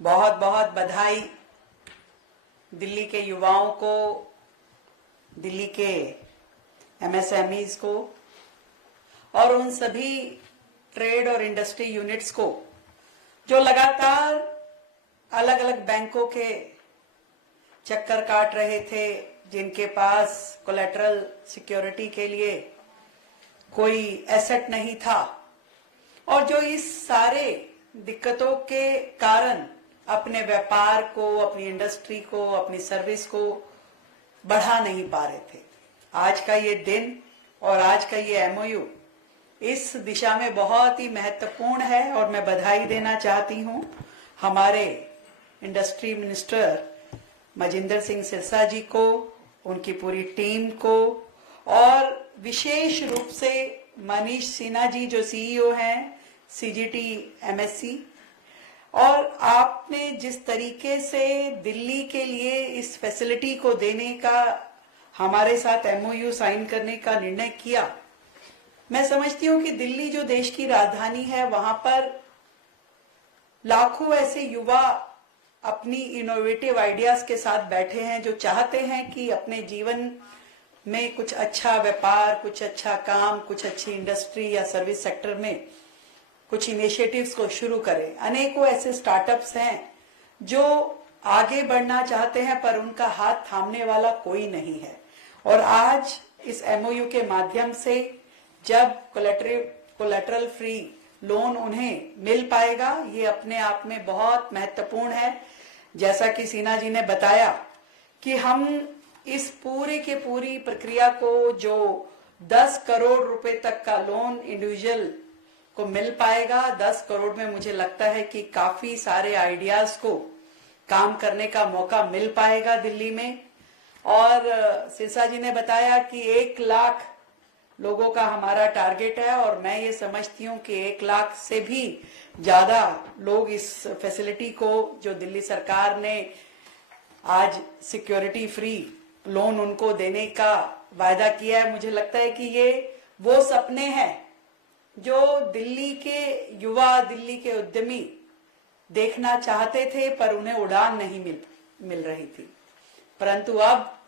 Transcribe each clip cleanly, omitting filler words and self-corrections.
बहुत बहुत बधाई दिल्ली के युवाओं को, दिल्ली के एमएसएमईज को और उन सभी ट्रेड और इंडस्ट्री यूनिट्स को जो लगातार अलग अलग बैंकों के चक्कर काट रहे थे, जिनके पास कोलेटरल सिक्योरिटी के लिए कोई एसेट नहीं था और जो इस सारे दिक्कतों के कारण अपने व्यापार को, अपनी इंडस्ट्री को, अपनी सर्विस को बढ़ा नहीं पा रहे थे। आज का ये दिन और आज का ये एमओयू इस दिशा में बहुत ही महत्वपूर्ण है और मैं बधाई देना चाहती हूं हमारे इंडस्ट्री मिनिस्टर मजिंदर सिंह सिरसा जी को, उनकी पूरी टीम को और विशेष रूप से मनीष सिन्हा जी जो सीईओ हैं सीजीटी एमएससी, और आपने जिस तरीके से दिल्ली के लिए इस फैसिलिटी को देने का, हमारे साथ एमओयू साइन करने का निर्णय किया। मैं समझती हूँ कि दिल्ली जो देश की राजधानी है, वहां पर लाखों ऐसे युवा अपनी इनोवेटिव आइडियाज के साथ बैठे हैं जो चाहते हैं कि अपने जीवन में कुछ अच्छा व्यापार, कुछ अच्छा काम, कुछ अच्छी इंडस्ट्री या सर्विस सेक्टर में कुछ इनिशिएटिव्स को शुरू करें। अनेकों ऐसे स्टार्टअप्स हैं जो आगे बढ़ना चाहते हैं पर उनका हाथ थामने वाला कोई नहीं है। और आज इस एमओयू के माध्यम से जब कोलेटरल फ्री लोन उन्हें मिल पाएगा, ये अपने आप में बहुत महत्वपूर्ण है। जैसा कि सिन्हा जी ने बताया कि हम इस पूरी के पूरी प्रक्रिया को, जो 10 करोड़ रुपए तक का लोन इंडिविजुअल को मिल पाएगा, 10 करोड़ में मुझे लगता है कि काफी सारे आइडियाज को काम करने का मौका मिल पाएगा दिल्ली में। और सिरसा जी ने बताया कि 1 लाख लोगों का हमारा टारगेट है और मैं ये समझती हूँ कि 1 लाख से भी ज्यादा लोग इस फैसिलिटी को, जो दिल्ली सरकार ने आज सिक्योरिटी फ्री लोन उनको देने का वायदा किया है, मुझे लगता है कि ये वो सपने हैं जो दिल्ली के युवा, दिल्ली के उद्यमी देखना चाहते थे पर उन्हें उड़ान नहीं मिल रही थी। परंतु अब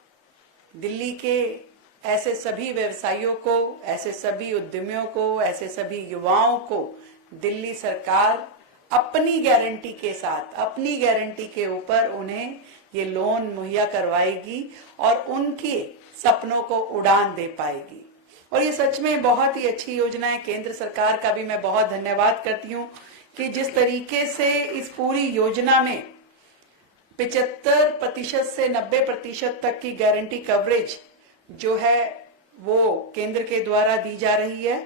दिल्ली के ऐसे सभी व्यवसायियों को, ऐसे सभी उद्यमियों को, ऐसे सभी युवाओं को दिल्ली सरकार अपनी गारंटी के साथ, अपनी गारंटी के ऊपर उन्हें ये लोन मुहैया करवाएगी और उनके सपनों को उड़ान दे पाएगी। और ये सच में बहुत ही अच्छी योजना है। केंद्र सरकार का भी मैं बहुत धन्यवाद करती हूँ कि जिस तरीके से इस पूरी योजना में 75% से 90% तक की गारंटी कवरेज जो है वो केंद्र के द्वारा दी जा रही है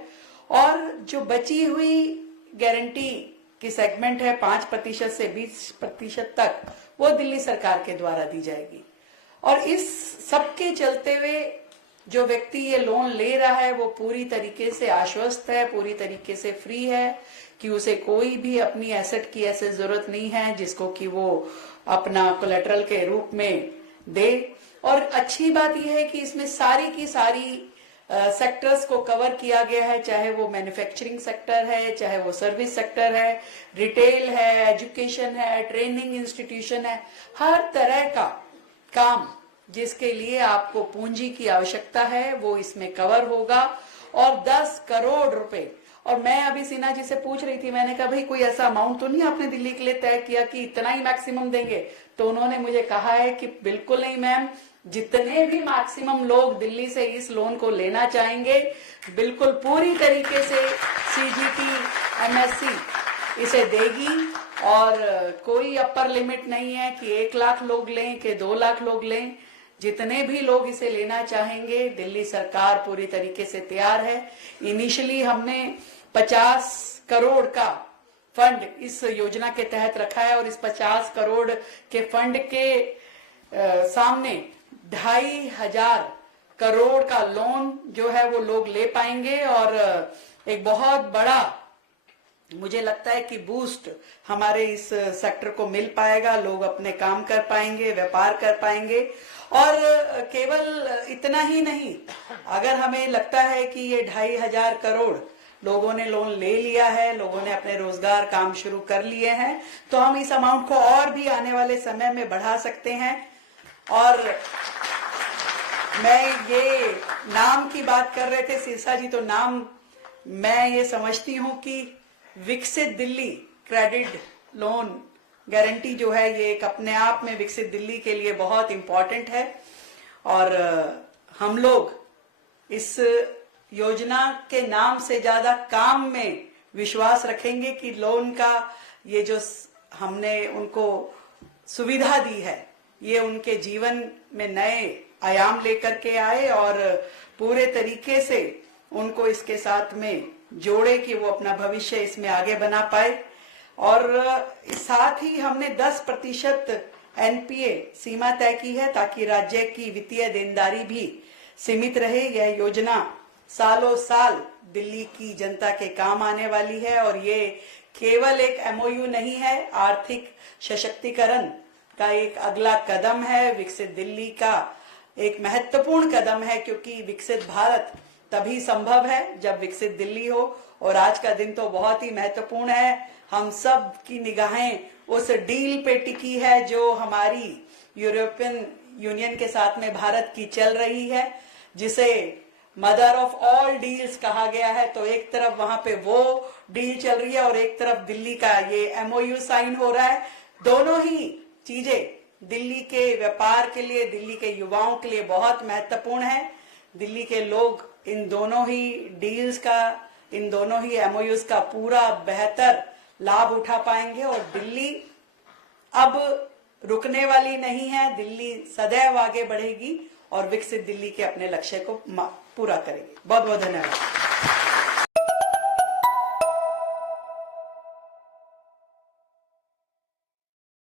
और जो बची हुई गारंटी की सेगमेंट है 5% से 20% तक, वो दिल्ली सरकार के द्वारा दी जाएगी। और इस सबके चलते हुए जो व्यक्ति ये लोन ले रहा है वो पूरी तरीके से आश्वस्त है, पूरी तरीके से फ्री है कि उसे कोई भी अपनी एसेट की ऐसे जरूरत नहीं है जिसको कि वो अपना कोलेटरल के रूप में दे। और अच्छी बात यह है कि इसमें सारी की सारी सेक्टर्स को कवर किया गया है, चाहे वो मैन्युफैक्चरिंग सेक्टर है, चाहे वो सर्विस सेक्टर है, रिटेल है, एजुकेशन है, ट्रेनिंग इंस्टीट्यूशन है, हर तरह का काम जिसके लिए आपको पूंजी की आवश्यकता है वो इसमें कवर होगा। और 10 करोड़ रुपए, और मैं अभी सिन्हा जी से पूछ रही थी, मैंने कहा भाई कोई ऐसा अमाउंट तो नहीं आपने दिल्ली के लिए तय किया कि इतना ही मैक्सिमम देंगे? तो उन्होंने मुझे कहा है कि बिल्कुल नहीं मैम, जितने भी मैक्सिमम लोग दिल्ली से इस लोन को लेना चाहेंगे, बिल्कुल पूरी तरीके से सीजीटी एमएससी इसे देगी और कोई अपर लिमिट नहीं है कि 1 लाख लोग लें कि 2 लाख लोग लें। जितने भी लोग इसे लेना चाहेंगे, दिल्ली सरकार पूरी तरीके से तैयार है। इनिशियली हमने 50 करोड़ का फंड इस योजना के तहत रखा है और इस 50 करोड़ के फंड के सामने 2,500 करोड़ का लोन जो है वो लोग ले पाएंगे और एक बहुत बड़ा, मुझे लगता है कि बूस्ट हमारे इस सेक्टर को मिल पाएगा। लोग अपने काम कर पाएंगे, व्यापार कर पाएंगे। और केवल इतना ही नहीं, अगर हमें लगता है कि ये 2,500 करोड़ लोगों ने लोन ले लिया है, लोगों ने अपने रोजगार काम शुरू कर लिए हैं, तो हम इस अमाउंट को और भी आने वाले समय में बढ़ा सकते हैं। और मैं ये नाम की बात कर रहे थे सिरसा जी, तो नाम मैं ये समझती हूं कि विकसित दिल्ली क्रेडिट लोन गारंटी जो है, ये एक अपने आप में विकसित दिल्ली के लिए बहुत इंपॉर्टेंट है। और हम लोग इस योजना के नाम से ज्यादा काम में विश्वास रखेंगे कि लोन का ये जो हमने उनको सुविधा दी है, ये उनके जीवन में नए आयाम लेकर के आए और पूरे तरीके से उनको इसके साथ में जोड़े कि वो अपना भविष्य इसमें आगे बना पाए। और साथ ही हमने 10% एनपीए सीमा तय की है ताकि राज्य की वित्तीय देनदारी भी सीमित रहे। यह योजना सालों साल दिल्ली की जनता के काम आने वाली है और ये केवल एक एमओयू नहीं है, आर्थिक सशक्तिकरण का एक अगला कदम है, विकसित दिल्ली का एक महत्वपूर्ण कदम है, क्योंकि विकसित भारत तभी संभव है जब विकसित दिल्ली हो। और आज का दिन तो बहुत ही महत्वपूर्ण है। हम सब की निगाहें उस डील पे टिकी है जो हमारी यूरोपियन यूनियन के साथ में भारत की चल रही है, जिसे मदर ऑफ ऑल डील्स कहा गया है। तो एक तरफ वहां पे वो डील चल रही है और एक तरफ दिल्ली का ये एमओयू साइन हो रहा है। दोनों ही चीजें दिल्ली के व्यापार के लिए, दिल्ली के युवाओं के लिए बहुत महत्वपूर्ण है। दिल्ली के लोग इन दोनों ही डील्स का, इन दोनों ही एमओयूज का पूरा बेहतर लाभ उठा पाएंगे और दिल्ली अब रुकने वाली नहीं है। दिल्ली सदैव आगे बढ़ेगी और विकसित दिल्ली के अपने लक्ष्य को पूरा करेगी। बहुत बहुत धन्यवाद।